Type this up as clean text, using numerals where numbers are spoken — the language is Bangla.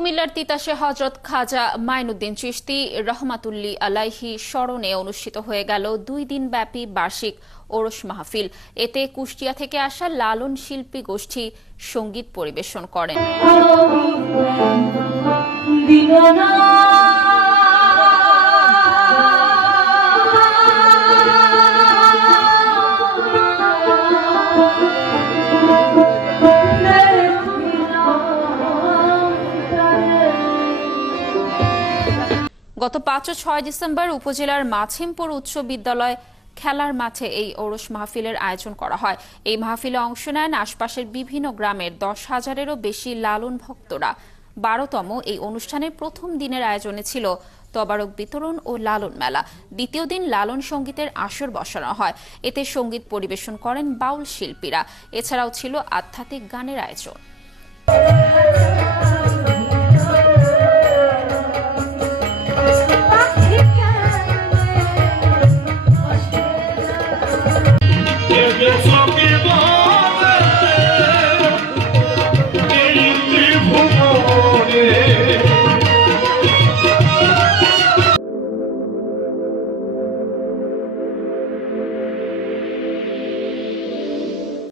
কুমিল্লার তিতাসে হযরত খাজা মাইনুদ্দিন চিশতি রহমাতুল্লাহি আলাইহি স্মরণে অনুষ্ঠিত হয়ে গেল 2 দিনব্যাপী বার্ষিক ওরস মাহফিল। এতে কুষ্টিয়া থেকে আসা লালন শিল্পী গোষ্ঠী সঙ্গীত পরিবেশন করেন। গত 5 ও 6 ডিসেম্বর উপজেলার মাছিমপুর উচ্চ বিদ্যালয় খেলার মাঠে এই ওরস মাহফিলের আয়োজন করা হয়। এই মাহফিলে অংশ নেন আশপাশের বিভিন্ন গ্রামের 10,000-এরও বেশি লালন ভক্তরা। 12তম এই অনুষ্ঠানের প্রথম দিনের আয়োজনে ছিল তবারক বিতরণ ও লালন মেলা। দ্বিতীয় দিন লালন সঙ্গীতের আসর বসানো হয়। এতে সঙ্গীত পরিবেশন করেন বাউল শিল্পীরা। এছাড়াও ছিল আধ্যাত্মিক গানের আয়োজন।